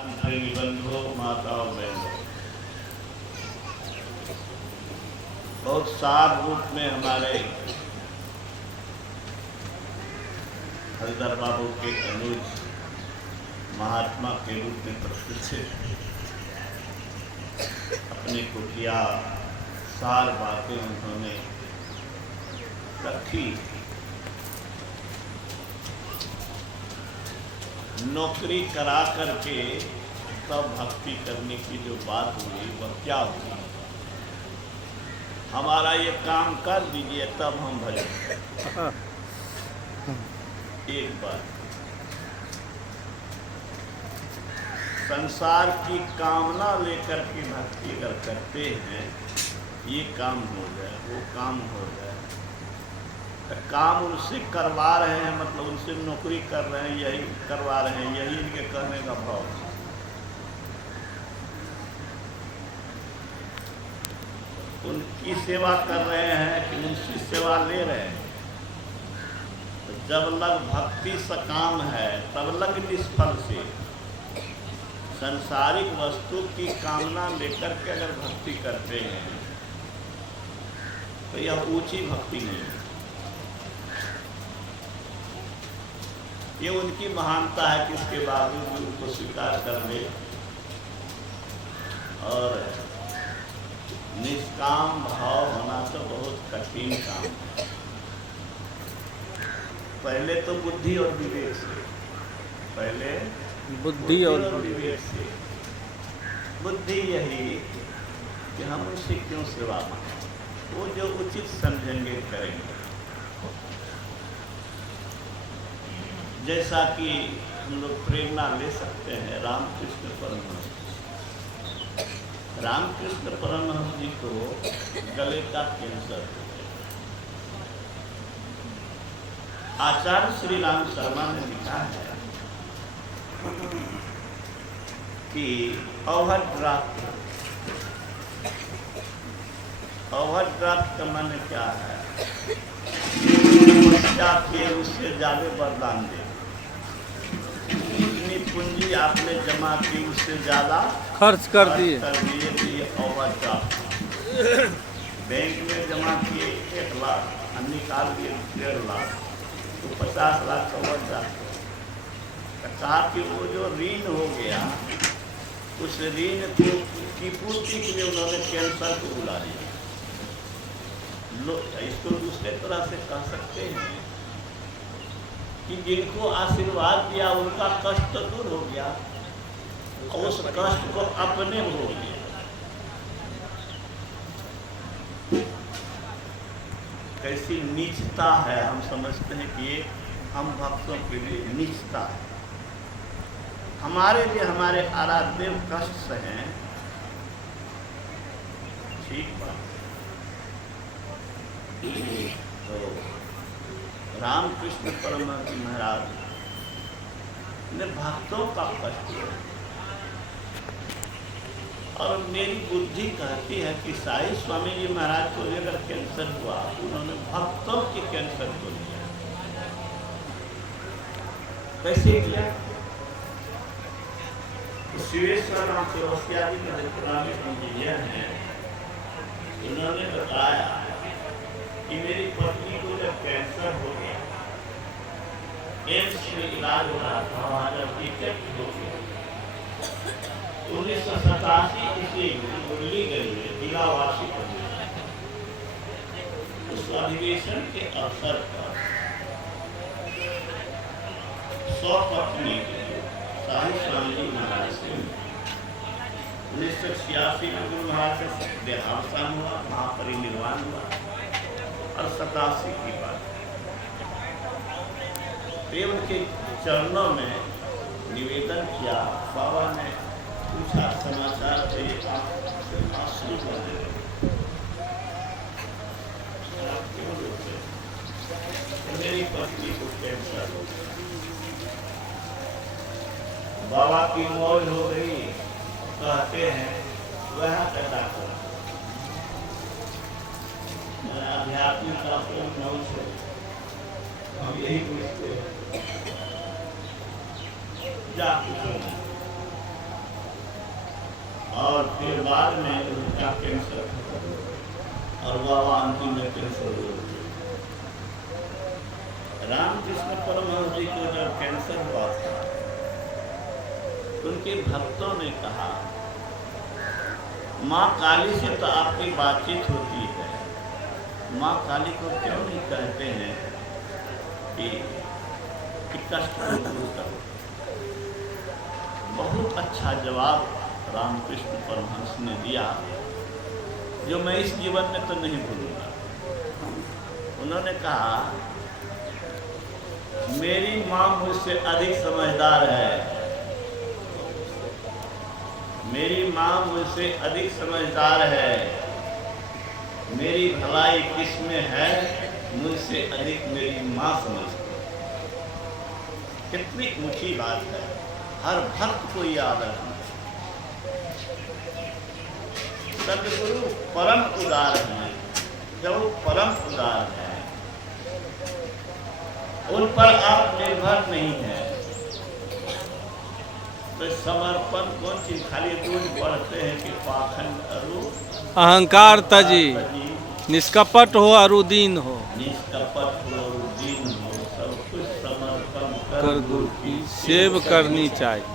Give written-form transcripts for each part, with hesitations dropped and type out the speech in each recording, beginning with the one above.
भाई बंधुओं, माताओं, बहनों, बहुत सार रूप में हमारे हरिधर बाबू के अनुज महात्मा के रूप में प्रतिष्ठित अपनी कुटिया सार बातें उन्होंने रखी। नौकरी करा करके तब भक्ति करने की जो बात हुई वह क्या हुई? हमारा ये काम कर दीजिए तब हम भजन। एक बार संसार की कामना लेकर के भक्ति अगर करते हैं, ये काम हो जाए वो काम हो जाए, तो काम उनसे करवा रहे हैं, मतलब उनसे नौकरी कर रहे हैं, यही करवा रहे हैं, यही इनके कहने का भाव है। उनकी सेवा कर रहे हैं कि उनकी सेवा ले रहे हैं? तो जब लग भक्ति सकाम है तब लग निष्फल से। संसारिक वस्तु की कामना लेकर के अगर भक्ति करते हैं तो यह ऊंची भक्ति नहीं है। ये उनकी महानता है कि इसके बावजूद भी उनको स्वीकार कर ले और निष्काम भाव होना तो बहुत कठिन काम है। पहले तो बुद्धि और विवेक से, पहले बुद्धि और विवेक से। बुद्धि यही कि हम उनसे क्यों सेवा मांगे, वो जो उचित समझेंगे करेंगे। जैसा कि हम लोग प्रेरणा ले सकते हैं रामकृष्ण परमहंस। रामकृष्ण परमहंस जी को गले का कैंसर हो गया। आचार्य श्री राम शर्मा ने लिखा है कि ओवरड्राफ्ट का मन क्या है? फिर उससे ज्यादा वरदान दे। जितनी पूंजी आपने जमा की उससे ज्यादा खर्च कर दिए। ये ओवरड्राफ्ट। बैंक में जमा किए 1 लाख और निकाल दिए 1.5 लाख, तो 50 लाख का ओवरड्राफ्ट। कहा कि वो जो ऋण हो गया उस ऋण को की पूर्ति के लिए उन्होंने कैंसर को बुला लिया। इसको दूसरे तरह से कह सकते हैं कि जिनको आशीर्वाद दिया उनका कष्ट तो दूर हो गया और उस कष्ट को अपने भोग लिया। कैसी नीचता है! हम समझते हैं कि ये हम भक्तों के लिए नीचता है। हमारे लिए हमारे आराध्य कष्ट सहें, ठीक बात। तो रामकृष्ण परमहंस महाराज ने भक्तों का कष्ट किया और मेरी बुद्धि कहती है कि साईं स्वामी जी महाराज को अगर कैंसर हुआ, उन्होंने भक्तों के कैंसर को लिया। कैसे किया? शिवेश्वर राम चौरसिया जी के पुराने इंजीनियर हैं, इन्होंने बताया कि मेरी पत्नी को जब कैंसर हो गया, एम्स में इलाज हो रहा था, वहाँ जब डिटेक्ट हो गया 1987 ईस्वी में मुरली गई में जिलावासी बनी। उस अधिवेशन के अवसर पर 100 पत्नी साईं स्वामी जी महाराज से 1986 में गुरु महाराज से देहावसान हुआ, महापरिनिर्वाण हुआ और 87 की बात। तो उनके चरणों में निवेदन किया। बाबा ने पूछा समाचार थे, आंसू बने मेरी पत्नी को कैंसर हो गया, बाबा की मौज हो गई। कहते हैं वह पैदा कर आध्यात्मिक मौज है, हम यही पूछते हैं। जा फिर बाद में उनका कैंसर और बाबा अंतिम में कैंसर हो गया। रामकृष्ण परमहंस जी को जब कैंसर हुआ था, उनके भक्तों ने कहा, माँ काली से तो आपकी बातचीत होती है, माँ काली को क्यों नहीं कहते हैं कि कष्ट को दूर करो। बहुत अच्छा जवाब रामकृष्ण परमहंस ने दिया, जो मैं इस जीवन में तो नहीं भूलूंगा। उन्होंने कहा, मेरी माँ मुझसे अधिक समझदार है, मेरी माँ मुझसे अधिक समझदार है, मेरी भलाई किसमें है, मुझसे अधिक मेरी माँ समझती है। कितनी ऊंची बात है, हर भक्त को याद रखना। सदगुरु परम उदार हैं, जो परम उदार है, उन पर आप निर्भर नहीं है। तो समर्पण कौन चीज, खाली रोज पढ़ते हैं कि पाखंड अरु अहंकार तजी, निष्कपट हो अरुदीन हो, निष्कपट हो अरुदीन हो, सब कुछ समर्पण कर गुरु की सेव करनी चाहिए।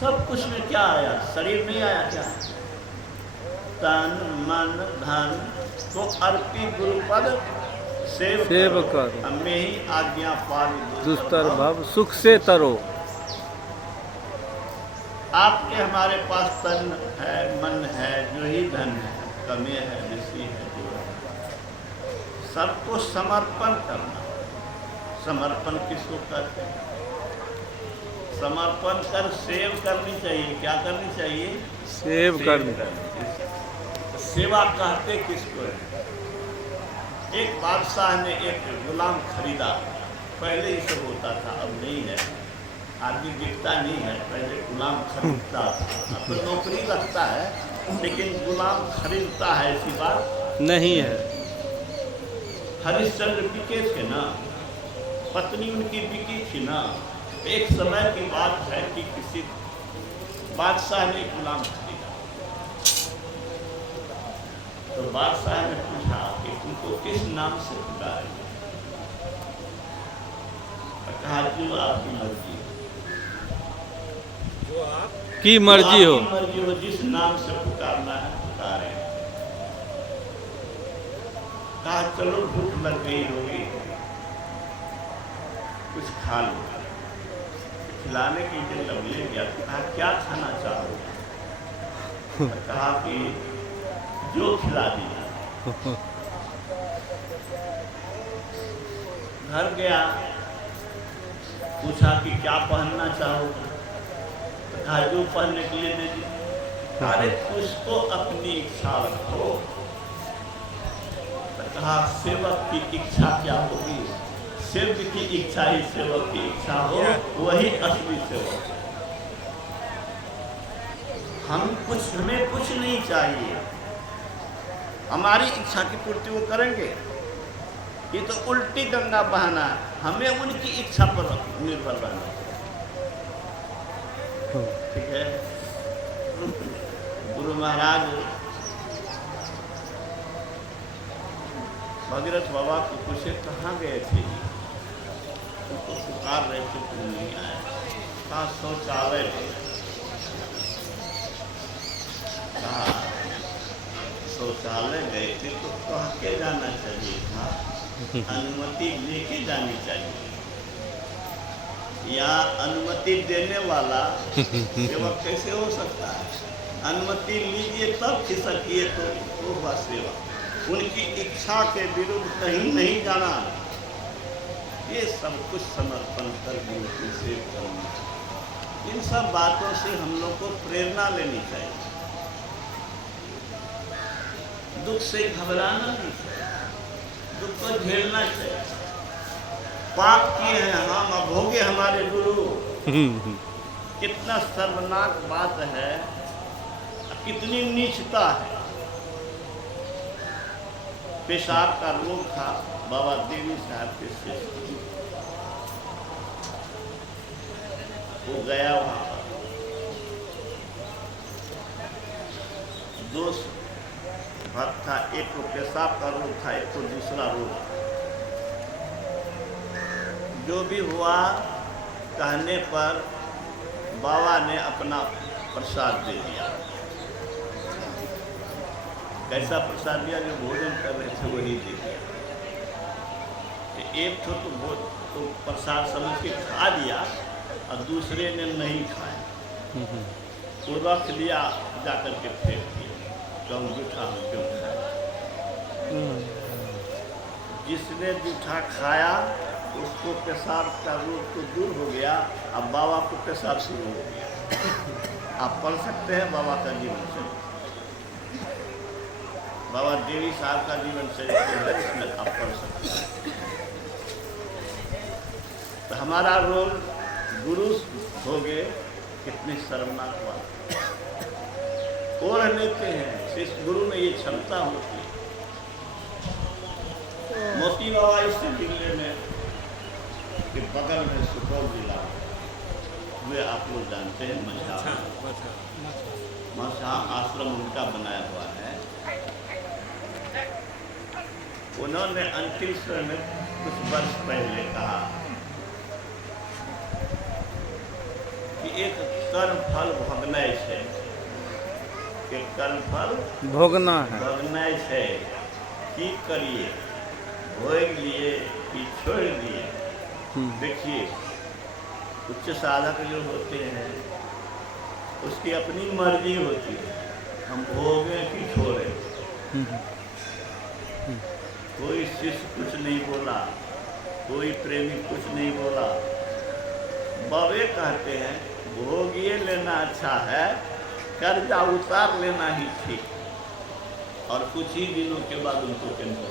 सब कुछ में क्या आया, शरीर नहीं आया क्या? तन मन धन को अर्पी गुरुपद सेव करो, हमें ही आज्ञा पाल दुस्तर भव सुख से तरो। आपके हमारे पास तन है, मन है, जो ही धन है, कमी है, ऋषि है, जो है, सबको समर्पण करना। समर्पण किसको करते हैं? समर्पण कर सेव करनी चाहिए। क्या करनी चाहिए? सेव करनी। सेवा कहते किसको है? एक बादशाह ने एक गुलाम खरीदा। पहले ही सब होता था, अब नहीं है। आदमी दिखता नहीं है, पहले गुलाम खरीदता था। अब तो नौकरी रखता है, लेकिन गुलाम खरीदता है, ऐसी बात नहीं है। हरिश्चंद्र बिके थे ना, पत्नी उनकी बिकी थी ना। एक समय की बात है कि किसी बादशाह ने गुलाम खरीदा, तो बादशाह ने पूछा कि तुमको किस नाम से पुकारे? कहा, जो आपकी मर्जी की मर्जी हो, मर्जी हो, जिस नाम से पुकारना है पुकारे। कहा, चलो भूख लग गई होगी, कुछ खा लो। खिलाने के लिए तब ले गया। कहा, क्या खाना चाहोगे? कहा कि जो खिला दिया। घर गया, पूछा कि क्या पहनना चाहोगे? कहा, जो पहनने के लिए दे दी। अरे उसको अपनी इच्छा रखो। कहा, सेवक की इच्छा क्या होगी? सेवक की इच्छा ही सेवक की इच्छा हो, वही असली सेवक। हमें कुछ नहीं चाहिए, हमारी इच्छा की पूर्ति वो करेंगे। ये तो उल्टी गंगा बहाना है, हमें उनकी इच्छा पर निर्भर रहना। ठीक है। गुरु महाराज भगीरथ बाबा को पूछे, कहाँ गए थे? उनको पुकार रहे थे, तुम नहीं आए। कहा, शौचालय थे। कहा, शौचालय गए थे तो कह के जाना चाहिए था, अनुमति लेके जानी चाहिए। या अनुमति देने वाला सेवक कैसे हो सकता है? अनुमति लीजिए तब खिसकिए, तो वो हुआ सेवा। उनकी इच्छा के विरुद्ध कहीं नहीं जाना। ये सब कुछ समर्पण कर गुरु की सेवा करना। इन सब बातों से हम लोग को प्रेरणा लेनी चाहिए। दुख से घबराना नहीं चाहिए, दुख को झेलना चाहिए। पाप किए हैं हम, अब भोगे हमारे गुरु। कितना शर्मनाक बात है, कितनी नीचता है। पेशाब का रोग था बाबा देवी साहब के शिष्य, वो गया वहां पर। दोष भक्त था, एक को पेशाब का रोग था, एक को दूसरा रोग था। जो भी हुआ कहने पर बाबा ने अपना प्रसाद दे दिया। कैसा प्रसाद दिया? जो भोजन कर रहे थे वही दे दिया। एक तो प्रसाद समझ के खा लिया और दूसरे ने नहीं खाया, वो रख लिया, जाकर के फेंक दिया। क्यों जूठा हम क्यों खाए? जिसने जूठा खाया उसको पेशाब का रोग तो दूर हो गया, अब बाबा को पेशाब शुरू हो गया। आप पढ़ सकते हैं बाबा का जीवन चरित्र, बाबा देवी साहब का जीवन चरित्र है, इसमें आप पढ़ सकते हैं। तो हमारा रोल गुरु हो गए, कितनी शर्मनाक बात। ओढ़ लेते हैं, इस गुरु में ये क्षमता होती है। मोती बाबा इससे जिले में के बगल में सुपौल जिला वे आप लोग जानते हैं, मछहा आश्रम उनका बनाया हुआ है। उन्होंने अंतिम समय में कुछ वर्ष पहले कहा कि एक कर्म फल भोगनाय है, एक कर्म फल भोगना है, भोगनाय है। की करिए, भोग लिए कि छोड़ दिए। देखिए, उच्च साधक जो होते हैं उसकी अपनी मर्जी होती है, हम भोगें कि छोड़ें। कोई शिष्य कुछ नहीं बोला, कोई प्रेमी कुछ नहीं बोला। बाबे कहते हैं भोगिए लेना अच्छा है, कर्जा उतार लेना ही ठीक। और कुछ ही दिनों के बाद उनको टेंशन हो।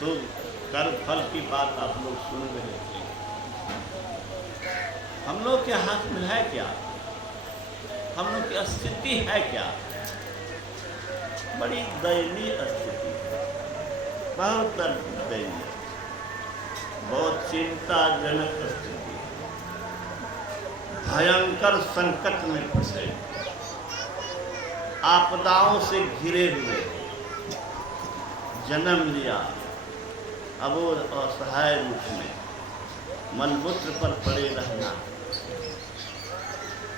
तो कर्म फल की बात आप लोग सुन रहे थे। हम लोग के हाथ में है क्या? हम लोग की स्थिति है क्या? बड़ी दयनीय स्थिति, बहुत दयनीय, बहुत चिंताजनक स्थिति, भयंकर संकट में फंसे, आपदाओं से घिरे हुए जन्म लिया। अब वो असहाय रूप में मलमूत्र पर पड़े रहना,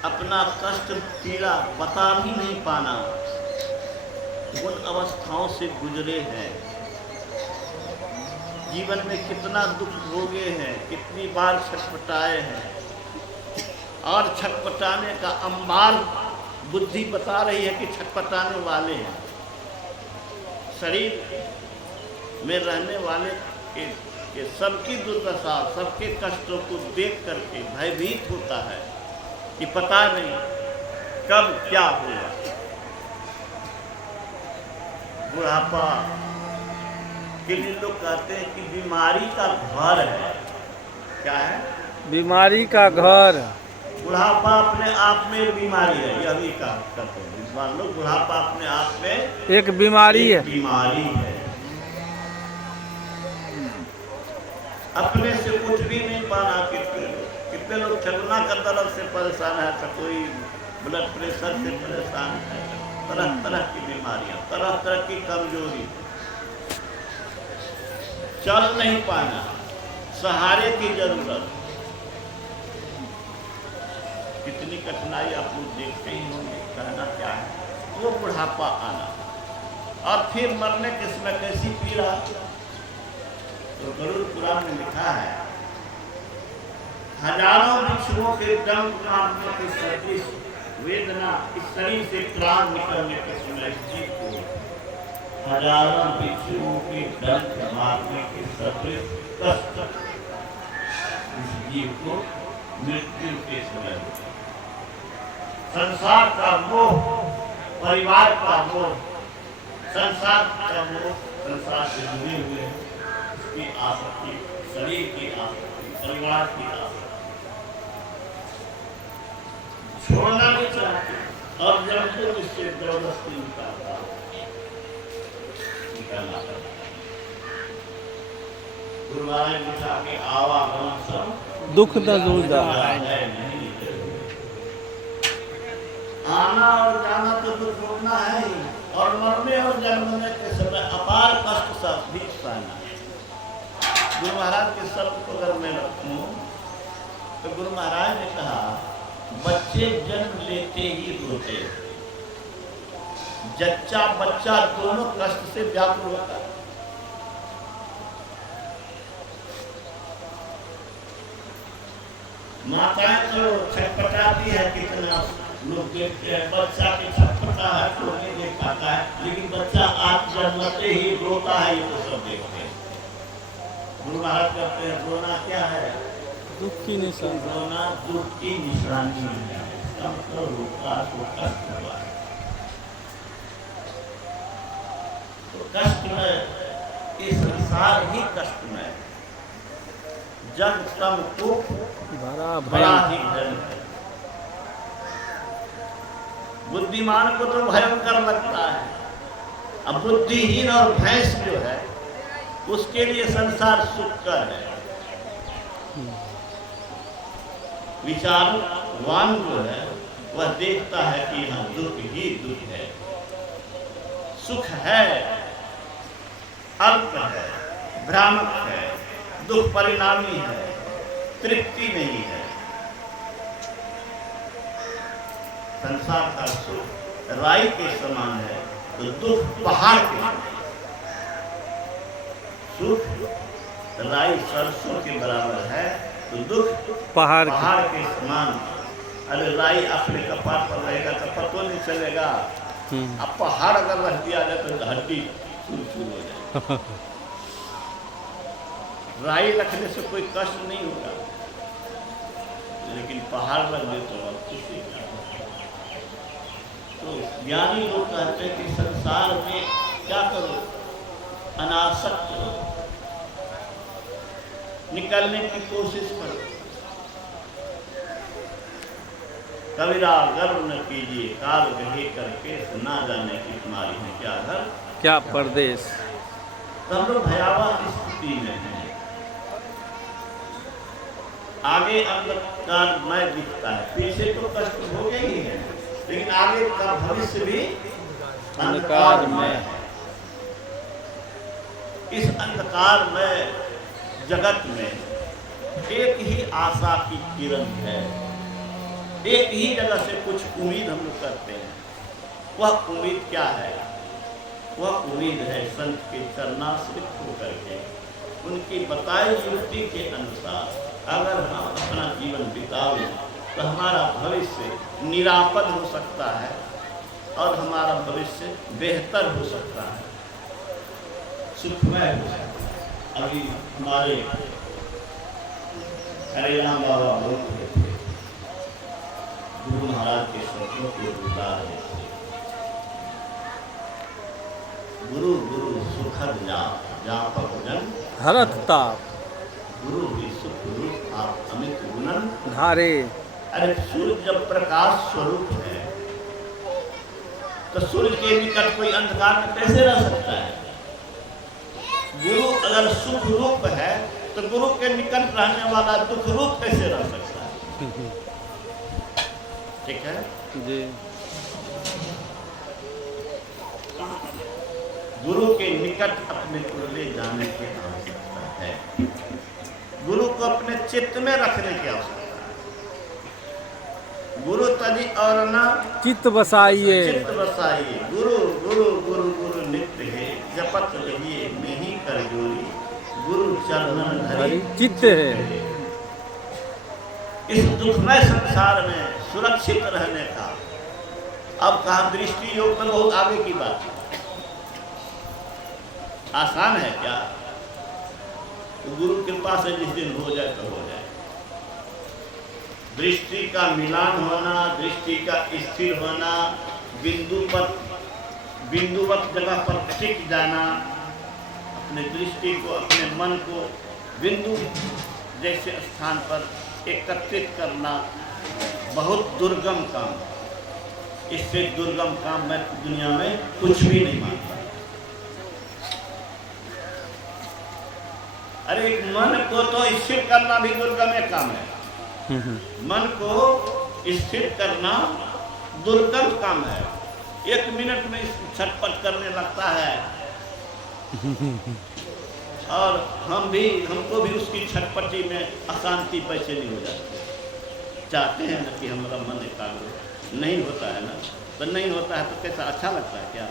अपना कष्ट पीड़ा बता भी नहीं पाना, उन अवस्थाओं से गुजरे हैं। जीवन में कितना दुख भोगे हैं, कितनी बार छटपटाए हैं, और छटपटाने का अंबार बुद्धि बता रही है कि छटपटाने वाले हैं। शरीर में रहने वाले के सबकी दुर्दशा, सबके कष्टों को देख करके भयभीत होता है कि पता नहीं कब क्या होगा। बुढ़ापा के लिए लोग कहते हैं कि बीमारी का घर है। क्या है? बीमारी का घर। बुढ़ापा अपने आप में एक बीमारी है, यह भी कहते हैं। मान लो बुढ़ापा अपने आप में एक बीमारी है, बीमारी है। अपने से उठ भी नहीं पाना। कितने लोग चलना का दर्द से परेशान है, तो कोई ब्लड प्रेशर से परेशान है, तरह तरह की बीमारियां, तरह तरह की कमजोरी, चल नहीं पाना, सहारे की जरूरत। कितनी कठिनाई आप लोग देखते ही होंगे। कहना क्या है? वो बुढ़ापा आना और फिर मरने के समय कैसी पीड़ा। तो गरुड़ पुराण में लिखा है, हजारों भिक्षुओं के डंक मारने के सदृश वेदना इस शरीर से प्राण निकलने के समय जीव को, हजारों भिक्षुओं के डंक मारने के सदृश कष्ट इस जीव को मृत्यु के समय। संसार का मोह, परिवार का मोह, संसार का मोह, संसार से जुड़े हुए की आसक्ति, शरीर की आसक्ति, परिवार की आसक्ति छोड़ना नहीं चाहते, और जब तो इससे जबरदस्ती निकालना गुरु महाराज बिठा के आवागमन सब दुख न दूजा। आना और जाना तो दुख भोगना है ही, और मरने और जन्मने के समय अपार कष्ट सब भी सहना। गुरु महाराज के शब्द को अगर मैं रखूं तो गुरु महाराज ने कहा, बच्चे जन्म लेते ही रोते, जच्चा बच्चा दोनों कष्ट से व्याकुल होता है। माताएं तो छटपटाती है, कितना लोग देखते हैं, बच्चा के छटपटा है तो नहीं देख पाता है, लेकिन बच्चा आज जन्मते ही रोता है, ये तो सब देखते हैं। गुरु महाराज कहते हैं, रोना क्या है? दुख की निशानी। रोना दुख की निशानी है। तो रोता तो कष्ट हुआ, तो कष्ट में ये संसार ही कष्ट में, जग तम को बड़ा बड़ा भय। ही भयंकर है। बुद्धिमान को तो भयंकर लगता है, अब बुद्धिहीन और भैंस जो है उसके लिए संसार सुखकर है। विचारवान जो है वह देखता है कि यहाँ दुख ही दुख है, सुख है अल्प है, भ्रामक है, दुख परिणामी है, तृप्ति नहीं है। संसार का सुख राई के समान है तो दुख पहाड़ के समान। सुख राई सरसों के बराबर है तो दुख पहाड़ के समान। अरे राई अपने कपार पर रहेगा तो पतो नहीं चलेगा, अब पहाड़ अगर रख दिया जाए तो हड्डी चूर हो जाए। राई रखने से कोई कष्ट नहीं होगा, लेकिन पहाड़ रख दे तो अब किसी का। तो ज्ञानी लोग कहते हैं कि संसार में क्या करो, अनासक्त हो, निकलने की कोशिश करो। कबीरा गर्व न कीजिए, काल गहे करके ना जाने की तुम्हारी है क्या घर क्या परदेश। तो हम लोग भयावह स्थिति में हैं। आगे अंधकार में दिखता है, पीछे तो कष्ट हो गए ही है, लेकिन आगे का भविष्य भी अंधकार में है। इस अंधकार में जगत में एक ही आशा की किरण है, एक ही जगह से कुछ उम्मीद हम लोग करते हैं। वह उम्मीद क्या है? वह उम्मीद है संत के चरणाश्रित होकर के उनकी बताई युक्ति के अनुसार अगर हम अपना जीवन बिताएं तो हमारा भविष्य निरापद हो सकता है और हमारा भविष्य बेहतर हो सकता है, सुखमय हो सकता है। अभी हमारे हरिराम बाबा बोल रहे थे, गुरु महाराज के शब्दों को बता रहे थे, गुरु गुरु सुखद जापक जन हरत ताप गुरु भी सुख रूप आप अमित गुणन धारे। अरे सूर्य जब प्रकाश स्वरूप है तो सूर्य के निकट कोई अंधकार में कैसे रह सकता है? गुरु अगर सुख रूप है तो गुरु के निकट रहने वाला दुख रूप कैसे रह सकता है? ठीक है जी। गुरु के निकट अपने को ले जाने की आवश्यकता है, गुरु को अपने चित्त में रखने की आवश्यकता है। गुरु तजी और ना चित्त बसाइए, चित्त बसाइए। गुरु गुरु गुरु गुरु नित्य है, जपत रहिए मैं ही कर जोरी, गुरु चरणन धरि चित्त है। इस दुखमय संसार में सुरक्षित रहने का अब कहा दृष्टि योग में बहुत आगे की बात है। आसान है क्या? तो गुरु कृपा से जिस दिन हो जाए तो हो जाए। दृष्टि का मिलान होना, दृष्टि का स्थिर होना, बिंदुवत जगह पर टिक जाना, अपने दृष्टि को अपने मन को बिंदु जैसे स्थान पर एकत्रित करना बहुत दुर्गम काम। इससे दुर्गम काम मैं दुनिया में कुछ भी नहीं मानता। अरे एक मन को तो स्थिर करना भी दुर्गम एक काम है। मन को स्थिर करना दुर्गंध काम है, 1 मिनट में छटपट करने लगता है। और हमको भी उसकी छटपटी में अशांति बेचैनी हो जाती है। चाहते हैं ना कि हमारा मन एकाग्र हो, नहीं होता है ना, तो नहीं होता है तो कैसा अच्छा लगता है क्या?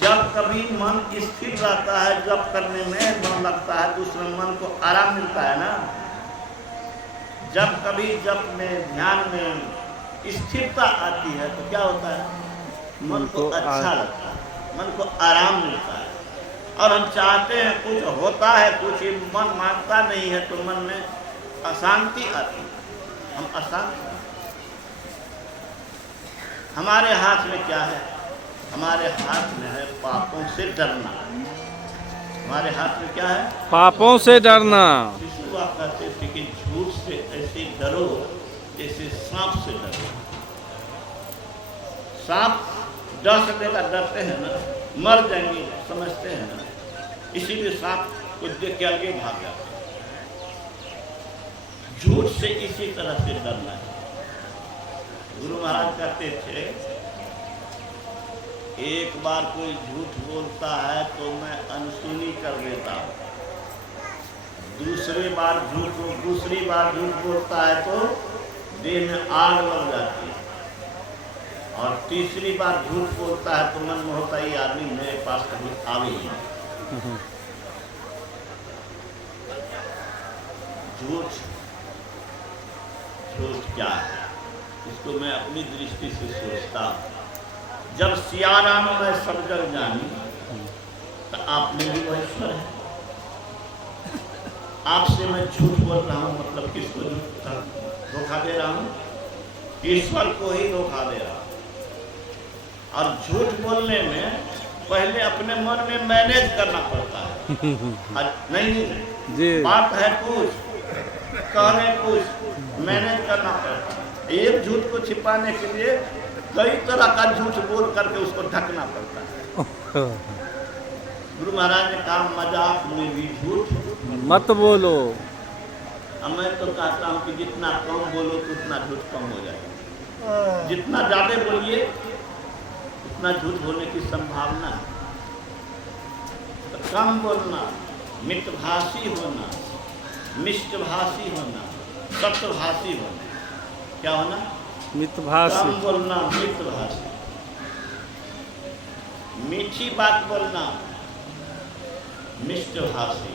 जब कभी मन स्थिर रहता है, जब करने में मन लगता है तो उसमें मन को आराम मिलता है ना। जब कभी जब में ध्यान में स्थिरता आती है तो क्या होता है? मन को अच्छा लगता है, मन को आराम मिलता है। और हम चाहते हैं कुछ होता है, कुछ मन मानता नहीं है तो मन में अशांति आती है, हम अशांत हैं। हमारे हाथ में क्या है? हमारे हाथ में है पापों से डरना। हमारे हाथ में क्या है? पापों से डरना। शिशु आप कहते थे कि झूठ से ऐसे डरो जैसे सांप से डरो। सांप डर सकेगा, डरते हैं ना, मर जाएंगे समझते हैं ना, इसीलिए सांप को देख के आगे भाग जाते हैं। झूठ से इसी तरह से डरना है। गुरु महाराज कहते थे एक बार कोई झूठ बोलता है तो मैं अनसुनी कर देता हूँ, दूसरी बार झूठ बोलता है तो देह में आग लग जाती है, और तीसरी बार झूठ बोलता है तो मन में होता है ये आदमी मेरे पास कभी आवे ही नहीं। झूठ क्या है इसको मैं अपनी दृष्टि से सोचता हूँ। जब सियाराम में सब जग जानी तो आप में भी वह ईश्वर है। आपसे मैं झूठ बोल रहा हूँ मतलब किसको धोखा दे रहा हूँ? ईश्वर को ही धोखा दे रहा हूँ। और झूठ बोलने में पहले अपने मन में मैनेज करना पड़ता है। नहीं बात है कुछ, कहने कुछ, मैनेज करना पड़ता है। एक झूठ को छिपाने के लिए कई तरह का झूठ बोल करके उसको ढकना पड़ता है। गुरु महाराज ने कहा मजाक में भी झूठ मत बोलो। अब मैं तो कहता हूँ कि जितना कम बोलो तो उतना झूठ कम हो जाएगा। जितना ज्यादा बोलिए उतना झूठ बोलने की संभावना है। तो कम बोलना, मितभाषी होना, मिष्टभाषी होना, सत्यभाषी होना। क्या होना? मितभाषी। कम बोलना, मितभाषी, मीठी बात बोलना, मिष्टभाषी,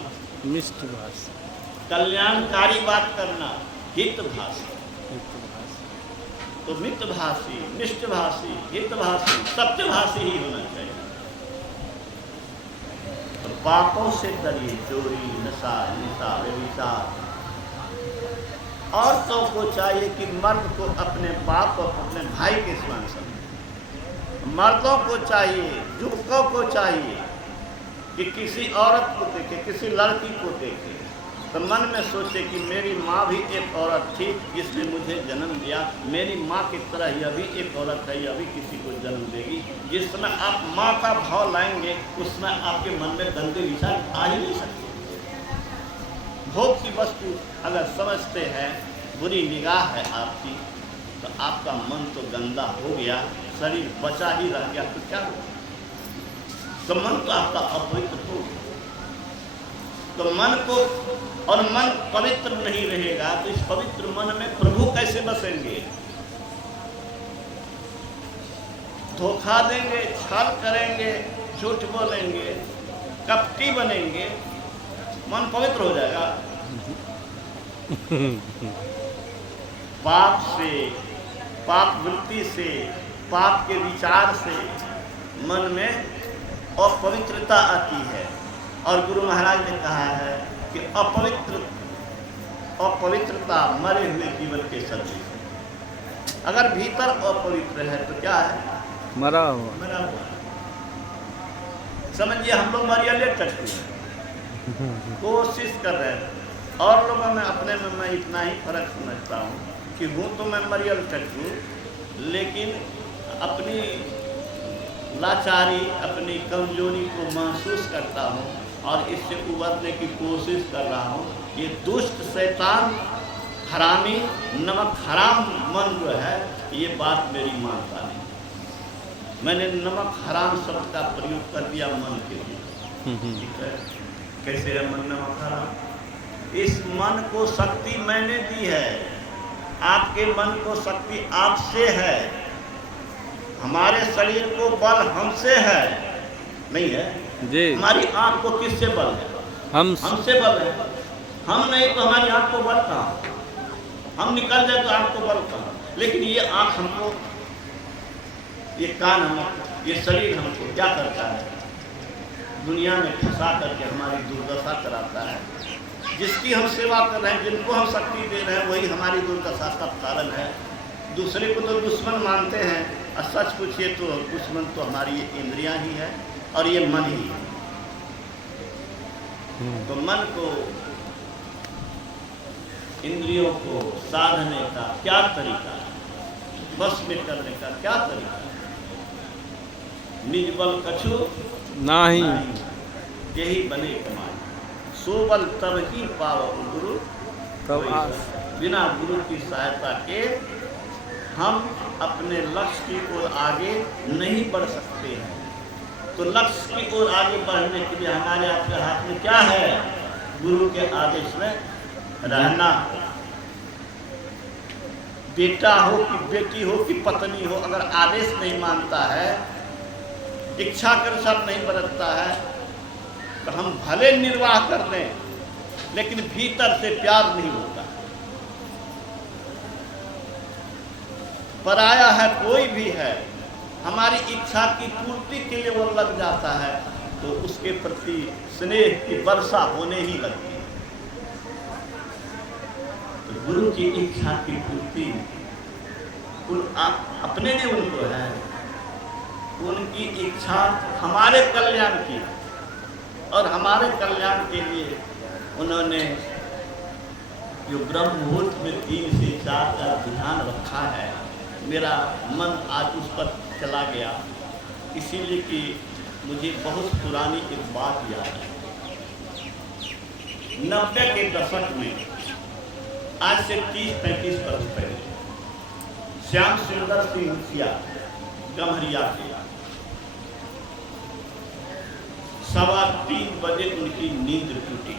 कल्याणकारी बात करना, हितभाषी। तो मितभाषी, मिष्टभाषी, हितभाषी, सत्यभाषी ही होना चाहिए। तो पापों से डरिए, चोरी, नशा, हिंसा, व्यभिचार। औरतों को चाहिए कि मर्द को अपने बाप और अपने भाई के समान समझे। मर्दों को चाहिए, युवकों को चाहिए कि किसी औरत को देखे, किसी लड़की को देखे तो मन में सोचे कि मेरी माँ भी एक औरत थी जिसने मुझे जन्म दिया, मेरी माँ की तरह यह भी एक औरत है, यह भी किसी को जन्म देगी। जिस समय आप माँ का भाव लाएंगे उस समय आपके मन में गंदे विचार आ ही नहीं सकते। भोग की वस्तु अगर समझते हैं, बुरी निगाह है आपकी, तो आपका मन तो गंदा हो गया, शरीर बचा ही रह गया तो क्या हो? तो मन तो आपका अपवित्र हो गया। तो मन को, और मन पवित्र नहीं रहेगा तो इस पवित्र मन में प्रभु कैसे बसेंगे? धोखा देंगे, छल करेंगे, झूठ बोलेंगे, कपटी बनेंगे, मन पवित्र हो जाएगा। पाप से, पाप वृत्ति से, पाप के विचार से मन में अपवित्रता आती है। और गुरु महाराज ने कहा है कि अपवित्रता मरे हुए जीवन के सदृश। अगर भीतर अपवित्र है तो क्या है? मरा हुआ। मरा हुआ। समझिए हम लोग मरियले टट्टू हैं, कोशिश कर रहे हैं। और लोगों में अपने में मैं इतना ही फर्क समझता हूँ कि हूँ तो मैं मरियल टट्टू, लेकिन अपनी लाचारी, अपनी कमजोरी को महसूस करता हूँ और इससे उबरने की कोशिश कर रहा हूँ। ये दुष्ट शैतान, हरामी, नमक हराम मन जो है ये बात मेरी मानता नहीं। मैंने नमक हराम शब्द का प्रयोग कर दिया मन के लिए, ठीक है। कैसे है मन नमक हराम? इस मन को शक्ति मैंने दी है, आपके मन को शक्ति आपसे है, हमारे शरीर को बल हमसे है, नहीं है जी। हमारी आँख को किससे बल है? हमसे बल है। हम नहीं तो हमारी आँख को बल कहाँ? हम निकल जाए तो आँख को बल कहाँ? लेकिन ये आँख हमको, ये कान हमको, ये शरीर हमको क्या करता है? दुनिया में फंसा करके हमारी दुर्दशा कराता है। जिसकी हम सेवा कर रहे हैं, जिनको हम शक्ति दे रहे हैं, वही हमारी दुर्दशा का कारण है। दूसरे को तो दुश्मन मानते हैं, और सच पूछिए तो दुश्मन तो हमारी ये इंद्रियां ही है और ये मन ही है। तो मन को, इंद्रियों को साधने का क्या तरीका है? बस में करने का क्या तरीका है? निज बल कछु नहीं, यही बने कमाई, सो बल तब ही पाव गुरु। तब बिना गुरु की सहायता के हम अपने लक्ष्य की ओर आगे नहीं बढ़ सकते हैं। तो लक्ष्य की ओर आगे बढ़ने के लिए हमारे आपके हाथ में क्या है? गुरु के आदेश में रहना। बेटा हो कि बेटी हो कि पत्नी हो, अगर आदेश नहीं मानता है, इच्छा के अनुसार नहीं बरतता है, तो हम भले निर्वाह कर लें, लेकिन भीतर से प्यार नहीं होता। पराया है कोई भी है, हमारी इच्छा की पूर्ति के लिए वो लग जाता है, तो उसके प्रति स्नेह की वर्षा होने ही लगती है। तो गुरु की इच्छा की पूर्ति अपने लिए उनको है, उनकी इच्छा हमारे कल्याण की, और हमारे कल्याण के लिए उन्होंने जो ब्रह्म मुहूर्त में 3 से 4 का ध्यान रखा है। मेरा मन आज उस पर चला गया, इसीलिए कि मुझे बहुत पुरानी एक बात याद है। 90 के दशक में, आज से 30-35 वर्ष पहले, श्याम सुंदर सिंह मुखिया गम्हरिया के 3:15 बजे उनकी नींद टूटी,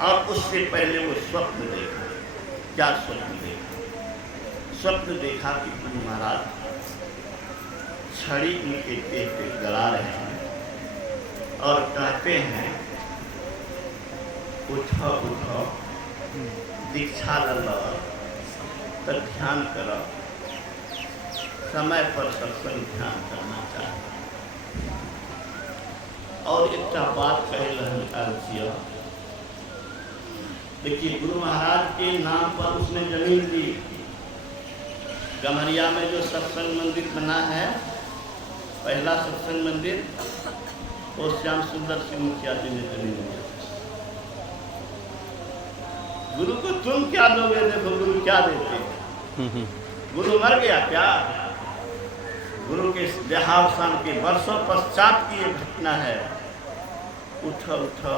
और उससे पहले वो स्वप्न देखा। क्या स्वप्न देखा? स्वप्न देखा कि गुरु महाराज छड़ी उनके पेट पे गड़ा रहे हैं और कहते हैं, उठो उठो, दीक्षा लो, तो ध्यान करो, समय पर सत्संग ध्यान करना चाहिए। और एक बात कह रहे, देखिए गुरु महाराज के नाम पर उसने जमीन दी। गम्हरिया में जो सत्संग मंदिर बना है, पहला सत्संग मंदिर, वो श्याम सुंदर सिंह मुखिया जी ने जमीन दिया। गुरु को तुम क्या दोगे? देखो गुरु क्या देते। गुरु मर गया क्या? गुरु के देहावसान के वर्षों पश्चात की ये घटना है। उठो उठो,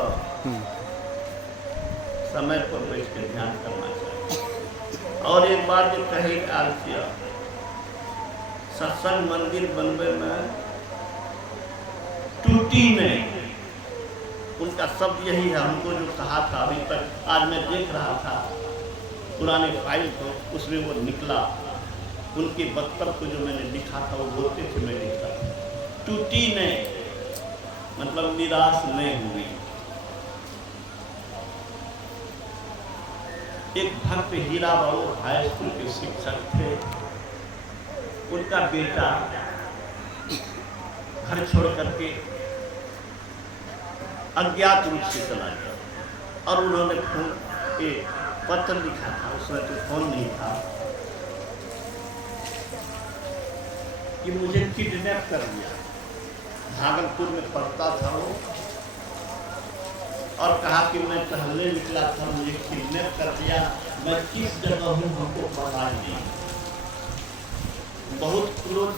समय पर बैठ के ध्यान करना चाहिए। और एक बात जो कही आलसिया, सत्संग मंदिर बनवे में टूटी नहीं, उनका शब्द यही है। हमको जो कहा था, अभी तक आज मैं देख रहा था पुराने फाइल को, उसमें वो निकला। उनके वक्तव्य को जो मैंने लिखा था, वो बोलते थे, मैं लिखा था, टूटी नहीं मतलब निराश नहीं हुई। एक भक्त हीरा बाबू हाई स्कूल के शिक्षक थे, उनका बेटा घर छोड़ करके अज्ञात रूप से चला गया, और उन्होंने फोन एक पत्र लिखा था, उसमें तो फोन नहीं था, कि मुझे किडनैप कर दिया। भागलपुर में पढ़ता था वो, और कहा कि मैं टहलने निकला था, मुझे किडनैप कर दिया, मैं किस जगह हूँ हमको पता नहीं। बहुत क्रोध,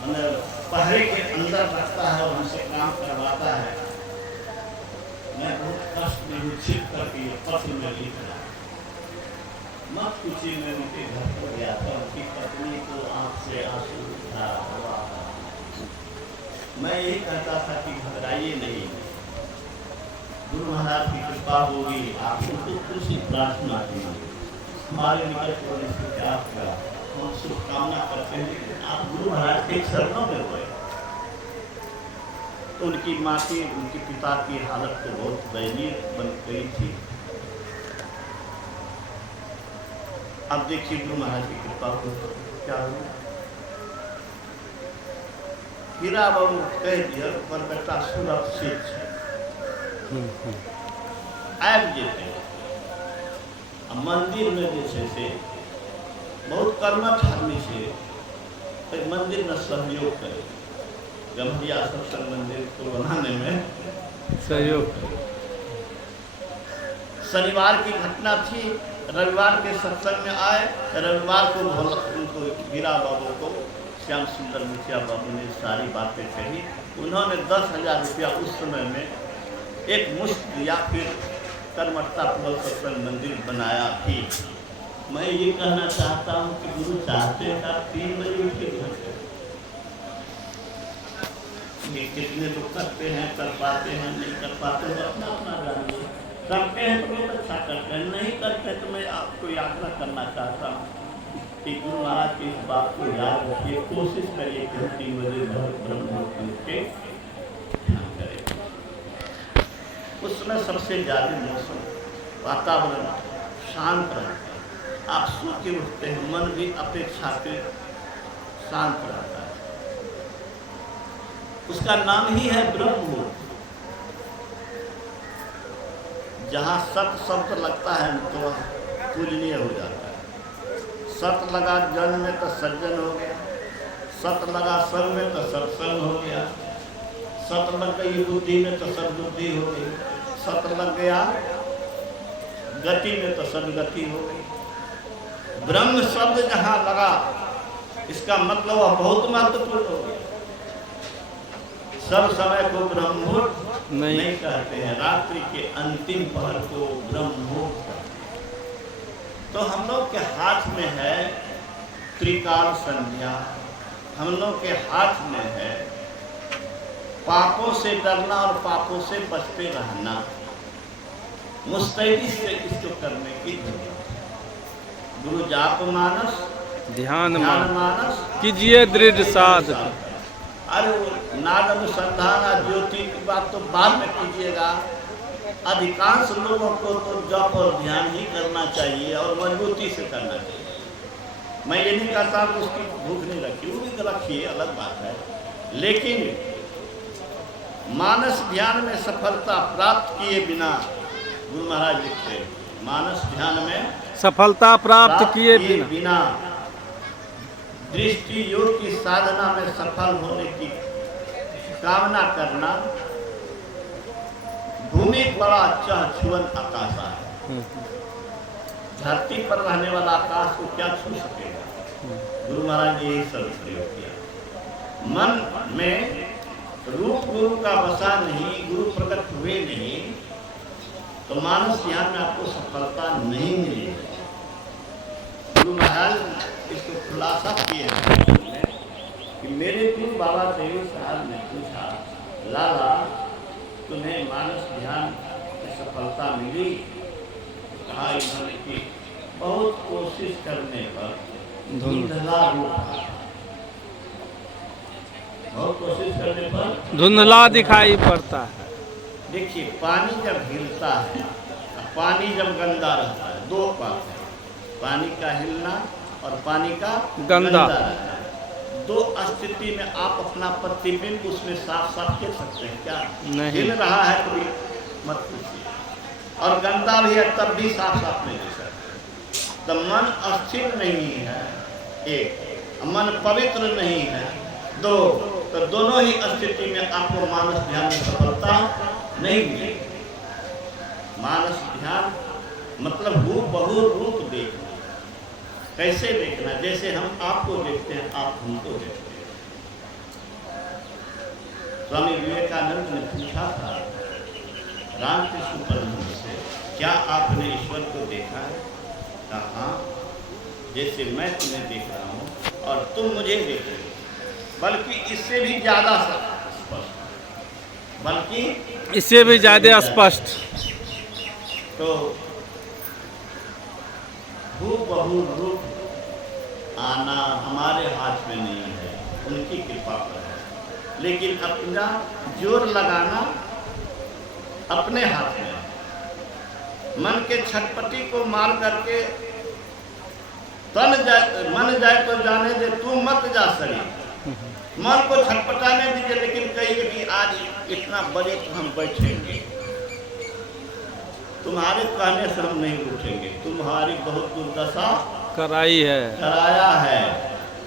मैंने पहरे के अंदर रखता है और हमसे काम करवाता है। मैं बहुत कष्ट में छिप करके पत्र में लिख रहा, मत पूछिए, मैं उनके घर पर गया था, उनकी पत्नी को आंख से आंसू धारा हुआ था। मैं यही कहता था कि घबराइए नहीं, गुरु महाराज की कृपा होगी, आपको तो कुछ ही प्रार्थना करना, हमारे निकट होने से क्या होगा, हम शुभकामना करते हैं। लेकिन आप गुरु महाराज के चरणों में हुए तो उनकी माँ की, उनके पिता की हालत तो बहुत दयनीय बन गई थी। अब देखिए गुरु महाराज की कृपा को क्या हुआ। हीरा बाबू कह दिया पर बेटा सुरक्षित है, आबि जेतै। मंदिर में जैसे से बहुत कर्मठ आदमी से मंदिर में सहयोग करे, गम्हरिया सत्संग मंदिर को बनाने में सहयोग। शनिवार की घटना थी, रविवार के सत्संग में आए, रविवार को उनको हीरा बाबू को श्याम सुंदर मुखिया बाबू ने सारी बातें कही। उन्होंने 10,000 रुपया उस समय में एक मुश्त दिया, फिर कर्मठता पूर्वक सत्संग मंदिर बनाया थी। मैं ये कहना चाहता हूँ कि गुरु चाहते हैं आप 3 बजे उठ के घर पे, ये कितने लोग करते हैं, कर पाते हैं, नहीं कर पाते हैं, अपना अपना जानिए। करते हैं तो बहुत अच्छा करते हैं, नहीं करते तो मैं आपको आग्रह करना चाहता हूँ कि गुरु महाराज की इस बात को याद रखिए, कोशिश करिए कि 3 बजे ब्रह्म मुहूर्त उठ के ध्यान करें। उस समय सबसे ज़्यादा मौसम वातावरण शांत रहता है, आप सो के उठते हैं, मन भी अपेक्षाकृत शांत रहता है। उसका नाम ही है ब्रह्म मुहूर्त। जहाँ सत शब्द लगता है तो पूजनीय हो जाता है। सत लगा जन में तो सज्जन हो गया, सत लगा संग में तो सत्संग हो गया, सत लग गई बुद्धि में तो सदबुद्धि हो गई, सत लग गया गति में तो सदगति हो गई। ब्रह्म शब्द जहाँ लगा इसका मतलब वह बहुत महत्वपूर्ण हो गया। सब समय को ब्रह्म मुहूर्त नहीं कहते हैं, रात्रि के अंतिम पहर को ब्रह्म मुहूर्त कहते हैं। तो हम लोग के हाथ में है त्रिकाल संध्या, हम लोग के हाथ में है पापों से डरना और पापों से बचते रहना। मुस्तैदी से इसको करने की जरूरत है। गुरु जाप मानस ध्यान मानस कीजिए दृढ़ साध। अरे नाद अनुसंधान ज्योति की बात तो बाद में कीजिएगा। अधिकांश लोगों को तो जप और ध्यान ही करना चाहिए और मजबूती से करना चाहिए। मैं ये नहीं कहता कि उसकी भूख नहीं रखी, वो भी रखिए, अलग बात है। लेकिन मानस ध्यान में सफलता प्राप्त किए बिना, गुरु महाराज लिखते हैं, मानस ध्यान में सफलता प्राप्त किए बिना दृष्टि योग की साधना में सफल होने की कामना करना भूमि बड़ा चाह छुअन आकाशा है। धरती पर रहने वाला आकाश को क्या छू सकेगा। गुरु महाराज ने यही सब प्रयोग किया। मन में रूप गुरु का बसा नहीं, गुरु प्रकट हुए नहीं तो मानस ध्यान में आपको सफलता नहीं मिलेगी। गुरु महाराज इसको खुलासा किए हैं कि मेरे गुरु बाबा देवी साहब ने पूछा, लाला तुम्हें मानस ध्यान में सफलता मिली? कहा इन्होंने कि बहुत कोशिश करने पर धुंधला रूप, बहुत कोशिश करने पर धुंधला दिखाई पड़ता है। देखिए पानी जब हिलता है, पानी जब गंदा रहता है, दो बात है, पानी का हिलना और पानी का गंदा रहना। दो स्थिति में आप अपना प्रतिबिंब उसमें साफ साफ देख सकते हैं क्या? नहीं। हिल रहा है तो भी मत पूछिए, और गंदा भी है तब भी साफ साफ नहीं देख सकते। तो मन अस्थिर नहीं है, एक मन पवित्र नहीं है, दो, तो दोनों ही स्थिति में आपको मानस ध्यान में सफलता नहीं मिलेगी। मानस ध्यान मतलब हूबहू रूप देखना। कैसे देखना? जैसे हम आपको देखते हैं, आप हमको देखते हैं। स्वामी विवेकानंद ने पूछा था रामकृष्ण परमहंस से, क्या आपने ईश्वर को देखा है? कहा हाँ, जैसे मैं तुम्हें देख रहा हूँ और तुम मुझे देख रहे हो, बल्कि इससे भी ज़्यादा स्पष्ट, बल्कि इससे भी ज्यादा स्पष्ट। तो हूबहू रूप आना हमारे हाथ में नहीं है, उनकी कृपा पर है, लेकिन अपना जोर लगाना अपने हाथ में है। मन के छटपटी को मार करके मन जाए तो जाने दे, तू मत जा सही। मन को छटपटाने दीजिए, लेकिन कहिए कि आज इतना बड़े हम बैठेंगे, तुम्हारे कहने से हम नहीं उठेंगे, तुम्हारी बहुत दुर्दशा कराई है। कराया है,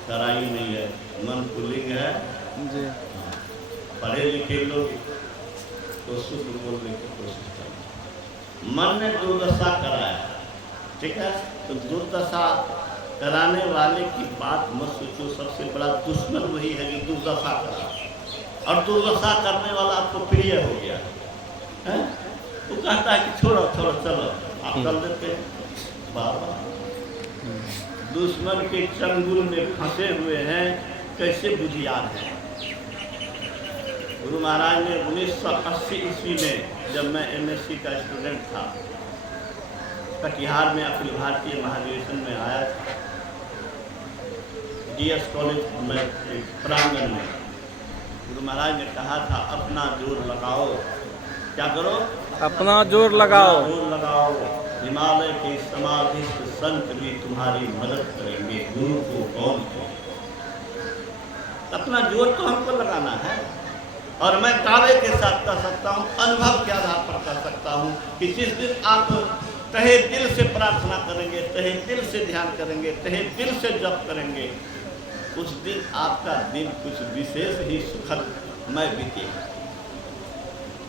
कराई नहीं है, मन पुल्लिंग है जी। पढ़े लिखे लोग तो शुद्ध बोलने की कोशिश करें। मन ने दुर्दशा कराया, ठीक है, तो दुर्दशा कराने वाले की बात मत सोचो। सबसे बड़ा दुश्मन वही है कि दुर्दशा करा, और दुर्दशा करने वाला आपको प्रिय हो गया है। वो कहता है कि छोड़ो छोड़ो चलो, आप चल देते हैं। बाबा दुश्मन के चंगुल में फंसे हुए हैं, कैसे बुझियार हैं। गुरु महाराज ने 1980 ईस्वी में, जब मैं MSc का स्टूडेंट था, कटिहार में अखिल भारतीय महाधिवेशन में आया था, DS कॉलेज में प्रांगण में गुरु महाराज ने कहा था अपना जोर लगाओ। क्या करो? अपना जोर लगाओ। जोर लगाओ। हिमालय के समाधिस्थ संत भी तुम्हारी मदद करेंगे, गुरु को कौन है। अपना जोर तो हमको लगाना है, और मैं दावे के साथ कह सकता हूँ, अनुभव के आधार पर कह सकता हूँ कि जिस दिन आप तहे दिल से प्रार्थना करेंगे, तहे दिल से ध्यान करेंगे, तहे दिल से जप करेंगे, उस दिन आपका दिन कुछ विशेष ही सुखदमय बीतेगा।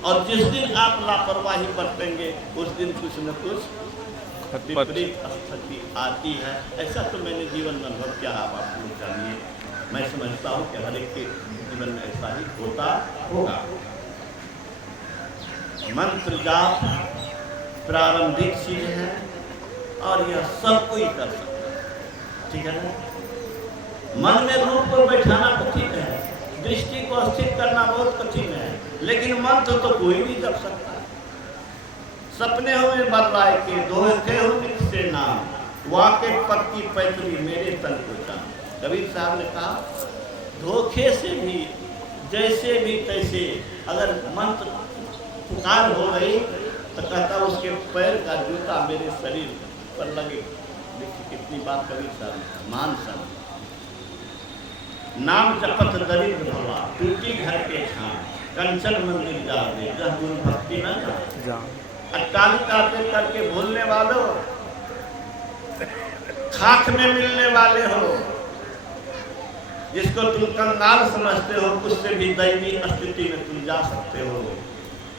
और जिस दिन आप लापरवाही बरतेंगे, उस दिन कुछ न कुछ विपरीत स्थिति आती है। ऐसा तो मैंने जीवन में अनुभव किया, आप लोग जानिए। मैं समझता हूँ कि हर एक के जीवन में ऐसा ही होता होगा। मंत्र जाप प्रारंभिक चीज है, और यह सब कोई कर सकता है, ठीक है ना। मन में रूप को बैठाना कठिन है, दृष्टि को स्थिर करना बहुत कठिन है, लेकिन मंत्र तो कोई भी कर सकता है। सपने हुए बदलाए के दोहे हो से नाम, वाके पक्की पैतरी मेरे तन को जान। कबीर साहब ने कहा, धोखे से भी, जैसे भी तैसे अगर मंत्र पुकार हो गई तो कहता उसके पैर का जूता मेरे शरीर पर लगे। देखिए कितनी बात कबीर साहब ने, मान साहब। नाम जपत दरिद्र भवा, टूटी घर के छान, कंचन मंदिर जावे, जह गुरु भक्ति न जान। अट्टालिका पे करके भूलने वालों, खाक में मिलने वाले हो, जिसको तुम कंगाल समझते हो, उससे भी दैवी स्थिति में तुम जा सकते हो।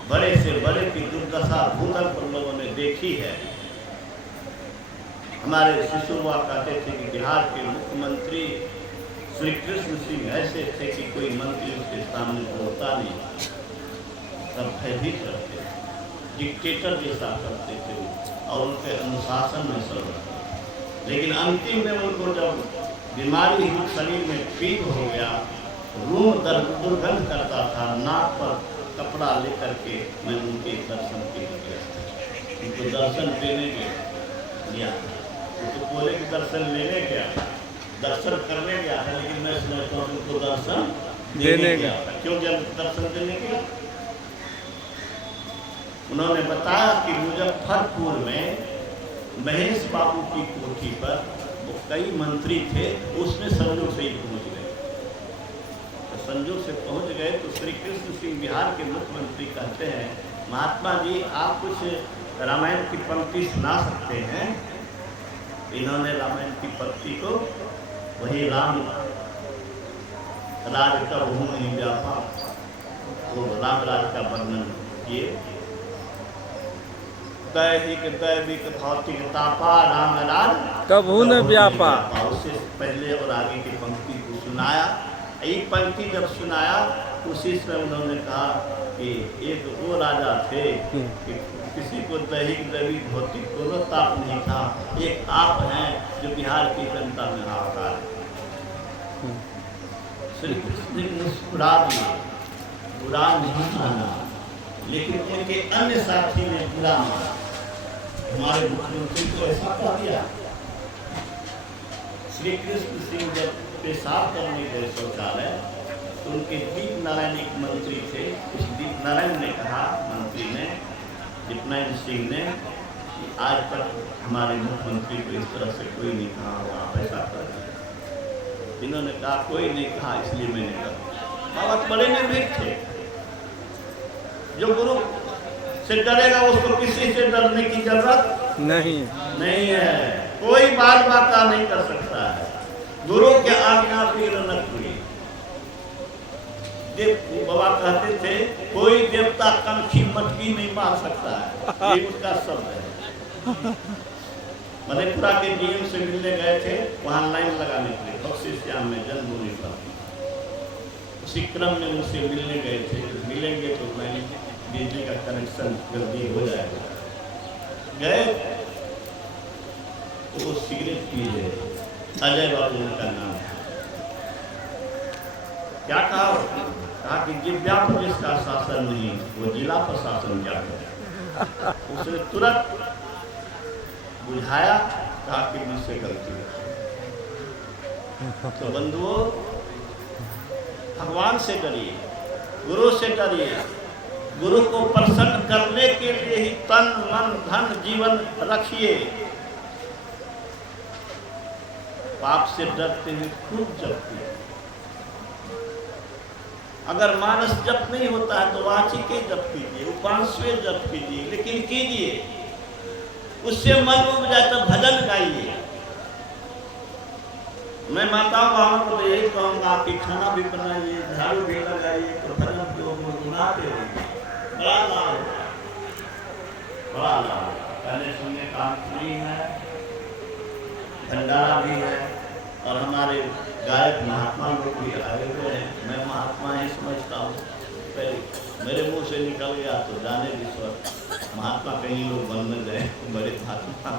बड़े से बड़े की दुर्दशा भूतल पर लोगों ने देखी है। हमारे शिशु हुआ कहते थे कि बिहार के मुख्यमंत्री श्री कृष्ण सिंह ऐसे थे कि कोई मंत्री उसके सामने बोलता नहीं, सब भयभीत रहते थे, डिक्टेटर जैसा करते थे और उनके अनुशासन में सब रहते। लेकिन अंतिम में उनको जब बीमारी हुई, शरीर में पीप हो गया, रूह दुर्गंध करता था, नाक पर कपड़ा लेकर के मैं उनके दर्शन के लिए गया, उनको दर्शन देने गया। वो तो बोले कि दर्शन लेने गया, दर्शन करने गया था, लेकिन मैं समझता हूँ उनको दर्शन देने गया। क्यों जब दर्शन देने गया? उन्होंने बताया कि मुजफ्फरपुर में महेश बाबू की कोठी पर वो कई मंत्री थे, उसमें संजोग से ही पहुँच गए। तो संजोग से पहुँच गए तो श्री कृष्ण सिंह बिहार के मुख्यमंत्री कहते हैं, महात्मा जी आप कुछ रामायण की पंक्ति सुना सकते हैं? इन्होंने रामायण की पंक्ति को, वही राम राज का भूमि व्यापा, वो राम राज का वर्णन किए। दैहिक दैविक भौतिक तापा राम राज कभू न व्यापा। उससे पहले और आगे की पंक्ति को सुनाया। एक पंक्ति जब सुनाया, उसी समय उन्होंने कहा कि एक वो राजा थे कि किसी को दैहिक दैविक भौतिक कोनो ताप नहीं था। एक आप हैं जो बिहार की जनता में हाहाकार है। श्री कृष्ण ने मुस्कुरा दिया, बुरा नहीं माना, लेकिन उनके अन्य साथी ने बुरा माना। हमारे मुख्यमंत्री को ऐसा कह दिया। श्री कृष्ण सिंह जब पेशाब करने गए शौचालय, तो उनके दीप नारायण एक मंत्री थे। उस दीप नारायण ने कहा, मंत्री ने, दीपनारायण सिंह ने, कि आज तक हमारे मुख्यमंत्री को इस तरह से कोई नहीं कहा होगा आप ऐसा कर। इन्होंने कहा कोई नहीं कहा इसलिए मैंने कहा। बहुत बड़े निर्भीक थे। जो गुरु से डरेगा उसको किसी से डरने की जरूरत नहीं है। कोई बाल बाका नहीं कर सकता है। गुरु के आज्ञा की रनक हुई। बाबा कहते थे कोई देवता कनखी मटकी नहीं मार सकता है, ये उसका शब्द है। मधेपुरा के डीएम से मिलने गए थे, वहां लाइन लगाने के लिए बख्शी श्याम में जन्मभूमि पर। उसी क्रम में उनसे मिलने गए थे। मिलेंगे तो मैं बिजली का कनेक्शन जल्दी हो जाएगा। गए तो वो सिगरेट पी रहे। अजय बाबू उनका नाम है। क्या कहा कि जिला पुलिस का शासन नहीं, वो जिला प्रशासन क्या करे। उसने तुरंत बुझाया, कहा कि मुझसे गलती है। तो बंधुओं, भगवान से डरिए, गुरु से डरिए। गुरु को प्रसन्न करने के लिए ही तन मन धन जीवन रखिए। पाप से डरते हुए खूब जपते। अगर मानस जप नहीं होता है तो वाचिके जप कीजिए, उपांशवे जप कीजिए, लेकिन कीजिए। उससे मन उब जाए तो भजन गाइए। मैं माताओं बहनों को यही कहूँगा कि खाना भी बनाइए, झाड़ू भी लगाइए, तो भजन को गुनगुनाते रहिए। बड़ा लाभ, बड़ा लाभ। पहले सुनने का फ्री है, भंडारा भी है, और हमारे गायक महात्मा लोग भी आए हुए हैं। मैं महात्मा ही समझता हूँ। मेरे मुंह से निकल गया तो जाने भी स्वर महात्मा कहीं लोग बन में गए बड़े महात्मा।